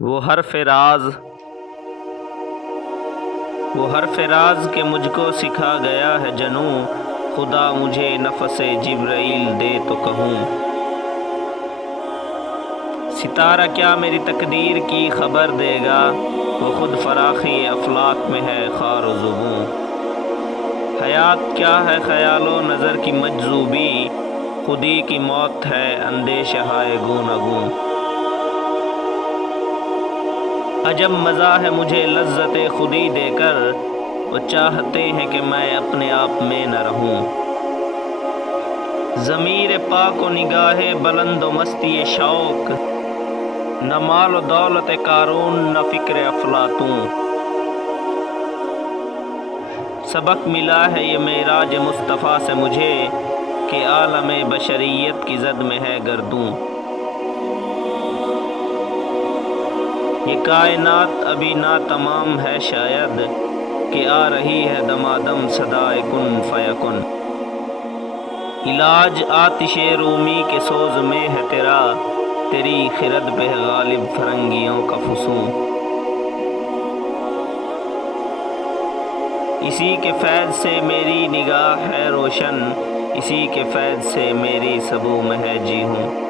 وہ حرف راز کہ مجھ کو سکھا گیا ہے جنوں، خدا مجھے نفس جبرائیل دے تو کہوں۔ ستارہ کیا میری تقدیر کی خبر دے گا، وہ خود فراخی افلاک میں ہے خار و زبوں۔ حیات کیا ہے خیال و نظر کی مجذوبی، خودی کی موت ہے اندیشہ ہائے گوں نہ گوں۔ عجب مزہ ہے مجھے لذت خودی دے کر، وہ چاہتے ہیں کہ میں اپنے آپ میں نہ رہوں۔ ضمیر پاک و نگاہ بلند و مستی شوق، نہ مال و دولت قارون نہ فکر افلاطوں۔ سبق ملا ہے یہ معراج مصطفیٰ سے مجھے، کہ عالم بشریت کی زد میں ہے گردوں۔ یہ کائنات ابھی ناتمام ہے شاید، کہ آ رہی ہے دمادم صدائے کن فیکن۔ علاج آتش رومی کے سوز میں ہے تیرا، تیری خرد پہ غالب فرنگیوں کا فسوں۔ اسی کے فیض سے میری نگاہ ہے روشن، اسی کے فیض سے میری سبو میں ہے جی ہوں۔